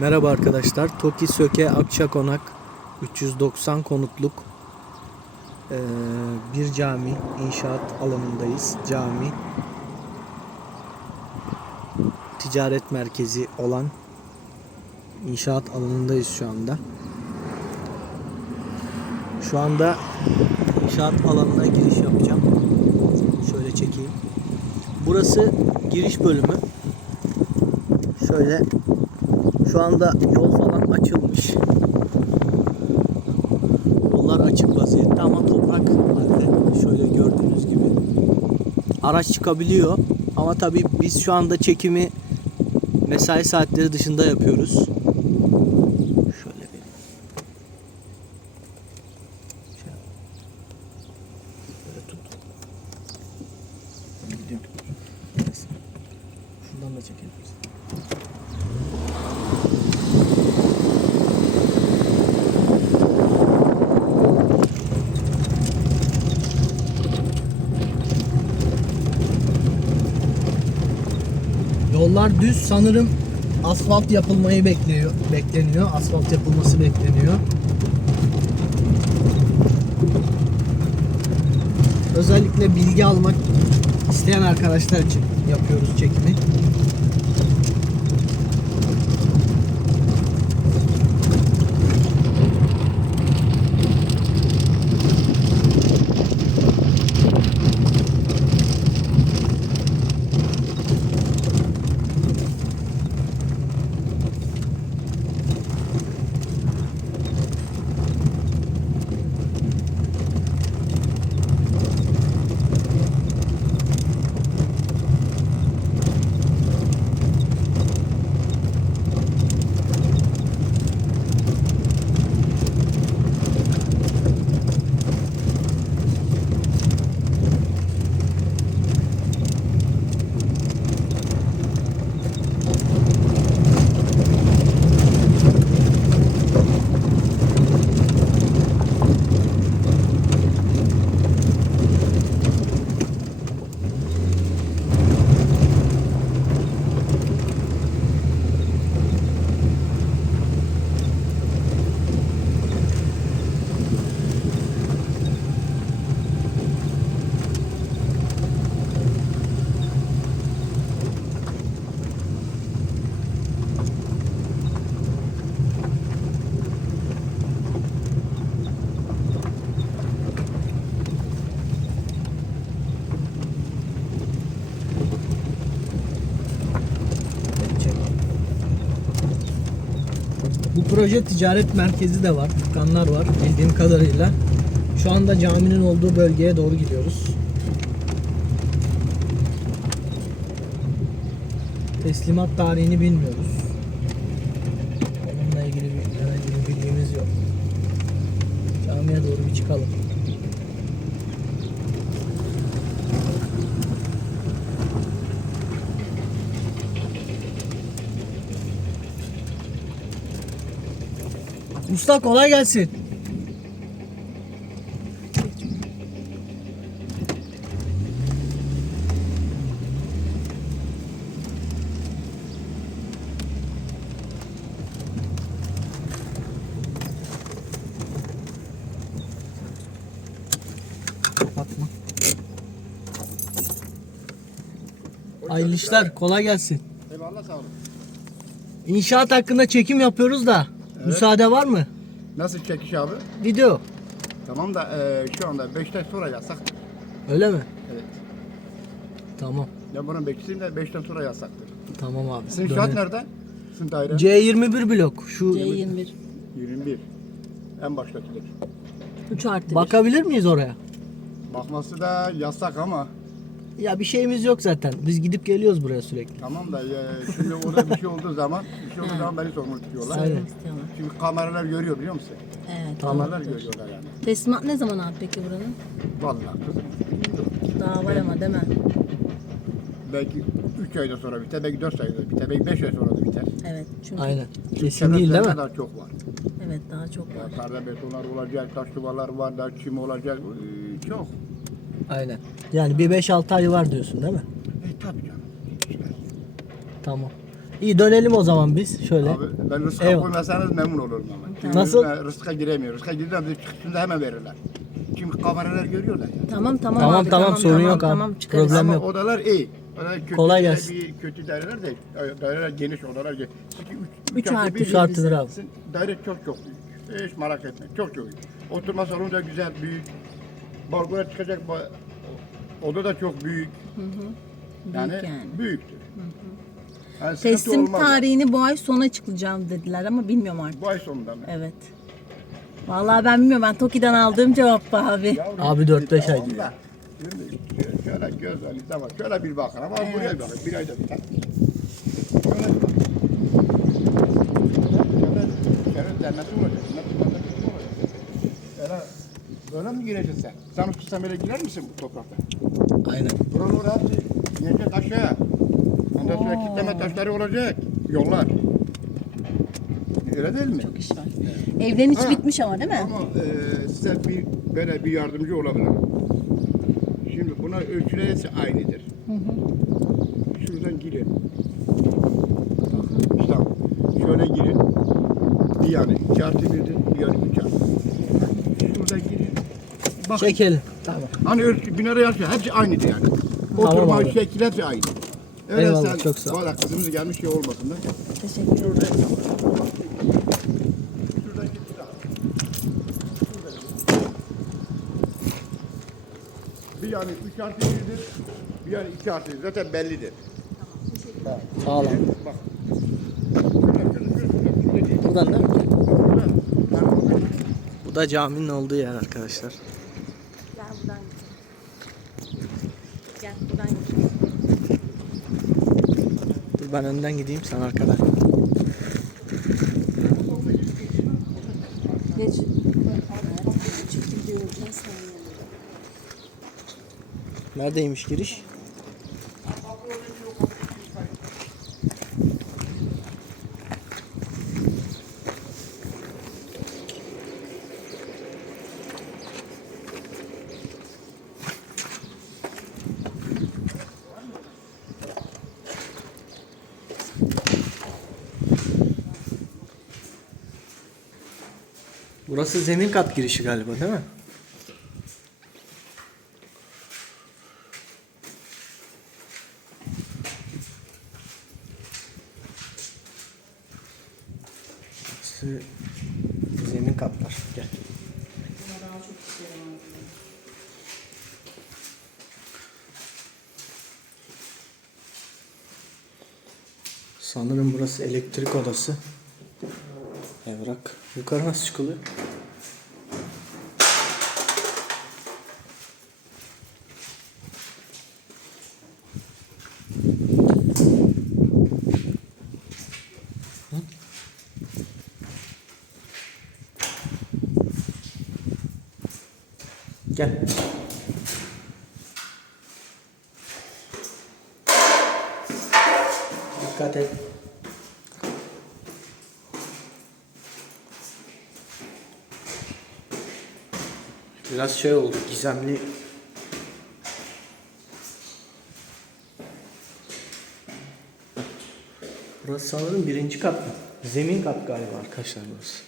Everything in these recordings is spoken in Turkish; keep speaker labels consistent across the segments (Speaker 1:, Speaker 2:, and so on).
Speaker 1: Merhaba arkadaşlar. Toki Söke Akçakonak 390 konutluk bir cami inşaat alanındayız. Cami ticaret merkezi olan inşaat alanındayız şu anda. Şu anda inşaat alanına giriş yapacağım. Şöyle çekeyim. Burası giriş bölümü. Şöyle şu anda yol falan açılmış. Yollar açık vaziyette ama toprak halde. Şöyle gördüğünüz gibi. Araç çıkabiliyor. Ama tabii biz şu anda çekimi mesai saatleri dışında yapıyoruz. Şöyle. Şey- Böyle tut. Neyse. Şuradan da çekebiliriz. Yollar düz sanırım asfalt yapılmayı bekliyor, bekleniyor. Asfalt yapılması bekleniyor. Özellikle bilgi almak isteyen arkadaşlar için yapıyoruz çekimi. Bu proje ticaret merkezi de var. Dükkanlar var bildiğim kadarıyla. Şu anda caminin olduğu bölgeye doğru gidiyoruz. Teslimat tarihini bilmiyoruz. Onunla ilgili bir, bir bilgimiz yok. Camiye doğru bir çıkalım. Usta kolay gelsin. Kapatma. Hayırlı işler, kolay gelsin.
Speaker 2: Eyvallah sağ olun.
Speaker 1: İnşaat hakkında çekim yapıyoruz da. Müsaade var mı?
Speaker 2: Nasıl çekiş abi?
Speaker 1: Video.
Speaker 2: Tamam da e, şu anda 5'ten sonra yasaktır.
Speaker 1: Öyle mi?
Speaker 2: Evet.
Speaker 1: Tamam.
Speaker 2: Ben bunun bekçisiyim de 5'ten sonra yasaktır.
Speaker 1: Tamam abi.
Speaker 2: Sizin
Speaker 1: Dönelim.
Speaker 2: şuat nerede? Sizin daire?
Speaker 1: C21 blok. Şu
Speaker 3: C21.
Speaker 2: 21. En baştakidir.
Speaker 3: 3 artı 1.
Speaker 1: bakabilir miyiz oraya?
Speaker 2: Bakması da yasak ama
Speaker 1: Ya bir şeyimiz yok zaten. Biz gidip geliyoruz buraya sürekli.
Speaker 2: tamam da e, şimdi orada bir şey olduğu zaman bir şey olduğu zaman beni sorumlu tutuyorlar.
Speaker 1: Aynen.
Speaker 2: Çünkü kameralar görüyor biliyor musun?
Speaker 3: Evet.
Speaker 2: Kameralar görüyorlar yani.
Speaker 3: Teslimat ne zaman abi peki buranın?
Speaker 2: Vallahi kızım.
Speaker 3: Daha var ama değil mi?
Speaker 2: Belki 3 ayda sonra biter, belki 4 ayda biter, belki 5 ay sonra da biter.
Speaker 3: Evet. Çünkü
Speaker 1: Aynen. Kesin değil değil mi?
Speaker 2: kadar çok var.
Speaker 3: evet daha çok var.
Speaker 2: Ya, Karda betonlar olacak, taş duvarlar var, da çim olacak. Ee, Çok.
Speaker 1: Aynen. Yani bir 5-6 ay var diyorsun değil mi?
Speaker 2: E tabii canım. İşte.
Speaker 1: Tamam. İyi dönelim o zaman biz şöyle.
Speaker 2: Abi ben rızka
Speaker 1: Eyvallah.
Speaker 2: koymasanız memnun olurum ama.
Speaker 1: Nasıl?
Speaker 2: Ben rızka giremiyor. Rızka girdiğinde bize çıktığında hemen verirler. Çünkü kameralar görüyorlar. ya.
Speaker 3: Tamam tamam
Speaker 1: Tamam,
Speaker 3: abi.
Speaker 1: tamam, sorun yok abi.
Speaker 3: Tamam çıkarız.
Speaker 1: Problem
Speaker 2: Ama
Speaker 1: yok.
Speaker 2: odalar iyi. Odalar kötü
Speaker 1: Kolay
Speaker 2: değil,
Speaker 1: gelsin.
Speaker 2: Bir kötü daireler değil. Daireler geniş odalar geniş. Çünkü
Speaker 3: Üç artı
Speaker 1: Üç artıdır abi.
Speaker 2: Daire çok çok büyük. Hiç merak etme. Çok çok büyük. Oturma salonu da güzel, büyük. Balkona çıkacak ba- oda da çok büyük. Yani,
Speaker 3: Büyük yani.
Speaker 2: büyüktür. Yani sıkıntı
Speaker 3: Teslim
Speaker 2: olmaz.
Speaker 3: tarihini bu ay sona açıklayacağım dediler ama bilmiyorum artık.
Speaker 2: Bu ay sonunda mı?
Speaker 3: Evet. Vallahi ben bilmiyorum. Ben Toki'den aldığım cevap bu abi.
Speaker 2: Yavrum,
Speaker 1: Abi dört beş ay diyor.
Speaker 2: Şimdi şöyle- göz bak. Şöyle bir bakın ama buraya bir bakın. Bir ayda biter. Şöyle bir bakın. Şöyle, şöyle cennetin olacak. Böyle, böyle mi gireceksin sen? Sen uçursan böyle girer misin bu toprakta?
Speaker 1: Aynen.
Speaker 2: Buralar hepsi inecek aşağı. Sonra
Speaker 3: Oo.
Speaker 2: kitleme taşları olacak. Yollar. Öyle değil mi?
Speaker 3: Çok iş var. Evlerin içi
Speaker 2: Ha.
Speaker 3: bitmiş ama değil mi?
Speaker 2: Ama e, size bir böyle bir yardımcı olabilirim. Şimdi buna ölçülerse aynıdır. Şuradan girin. İşte şöyle girin. Bir yani iki artı birdir, bir yani üç artı. Şuradan girin. Bak,
Speaker 1: Çekelim. Tamam.
Speaker 2: hani ölçü, binara yazıyor, hepsi aynıdır yani.
Speaker 1: Tamam
Speaker 2: Oturma
Speaker 1: abi.
Speaker 2: şekli hepsi aynı. Öyle
Speaker 1: Eyvallah,
Speaker 2: sen,
Speaker 1: çok sağ ol.
Speaker 2: Valla kızımız gelmiş şey olmasın da.
Speaker 3: Teşekkür ederim.
Speaker 2: Bir yani 3 artı 1'dir, bir yani 2 artı 1. Zaten bellidir.
Speaker 1: Sağ ol abi.
Speaker 2: Bak. Şöyle, şöyle, şöyle, şöyle, şöyle değil.
Speaker 1: Buradan da. Bu da caminin olduğu yer arkadaşlar.
Speaker 3: Gel buradan gidelim. Gel buradan gidelim.
Speaker 1: Ben önden gideyim sen arkadan.
Speaker 3: Geç.
Speaker 1: Neredeymiş giriş? Burası zemin kat girişi galiba değil mi? Burası zemin katlar. Gel. Sanırım burası elektrik odası. Evrak. Yukarı nasıl çıkılıyor? Gel. Dikkat et. Biraz şey oldu, gizemli. Burası sanırım birinci kat mı? Zemin kat galiba arkadaşlar burası.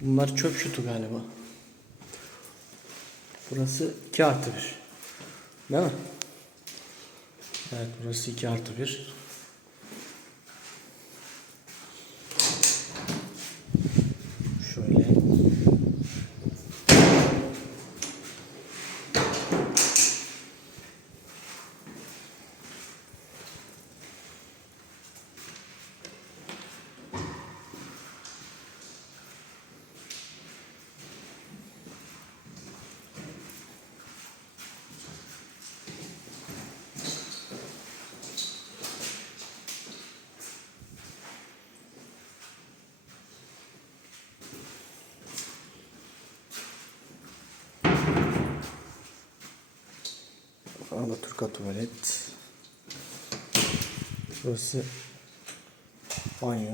Speaker 1: Bunlar çöp şutu galiba. Burası 2 artı 1. Değil mi? Evet burası 2 artı 1. Şöyle. Alaturka tuvalet. Burası banyo.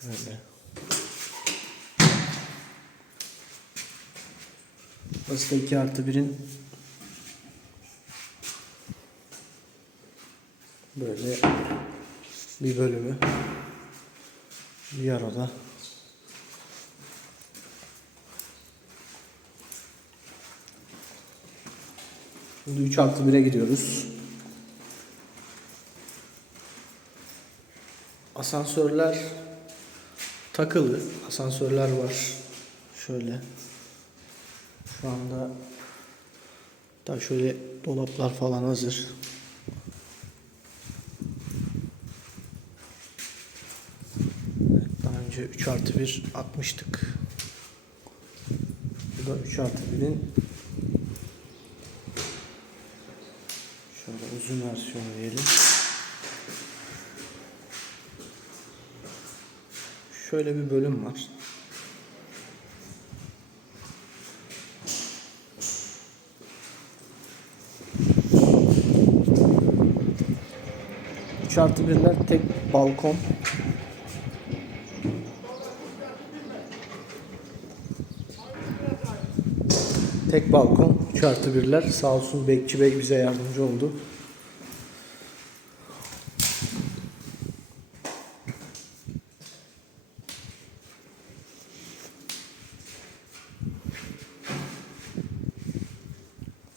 Speaker 1: Şöyle. Burası da 2 artı 1'in böyle bir bölümü. Diğer oda. Şimdi 3 artı 1'e gidiyoruz. Asansörler takılı. Asansörler var. Şöyle. Şu anda da şöyle dolaplar falan hazır. Daha önce 3 artı 1 atmıştık. Bu da 3 artı 1'in şöyle uzun versiyonu diyelim. Şöyle bir bölüm var. Üç artı birler tek balkon. Tek balkon. 3 artı birler. Sağ olsun Bekçi Bey bize yardımcı oldu.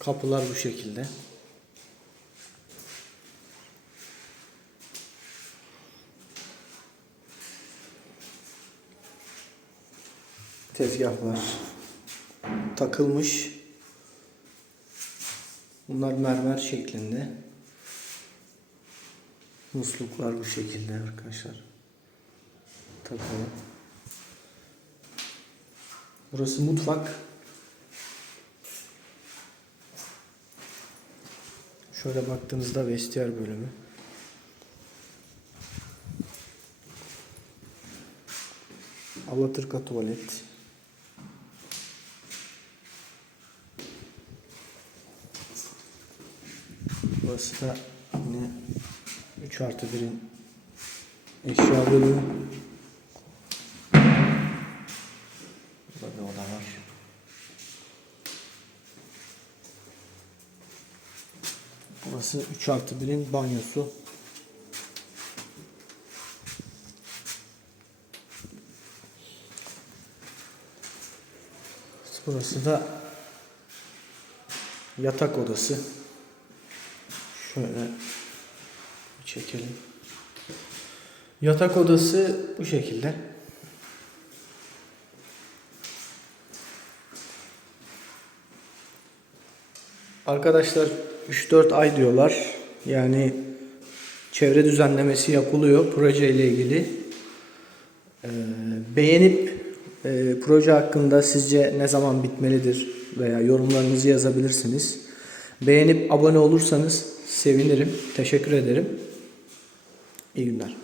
Speaker 1: Kapılar bu şekilde. Tezgahlar takılmış. Bunlar mermer şeklinde. Musluklar bu şekilde arkadaşlar. Takılı. Burası mutfak. Şöyle baktığınızda vestiyer bölümü. Alaturka tuvalet. Burası da yine 3 artı 1'in eşya bölümü. Burada bir oda var. Burası 3 artı 1'in banyosu. Burası da yatak odası. Şöyle çekelim. Yatak odası bu şekilde. Arkadaşlar 3-4 ay diyorlar. Yani çevre düzenlemesi yapılıyor proje ile ilgili. Ee, beğenip e, proje hakkında sizce ne zaman bitmelidir veya yorumlarınızı yazabilirsiniz. Beğenip abone olursanız sevinirim. Teşekkür ederim. İyi günler.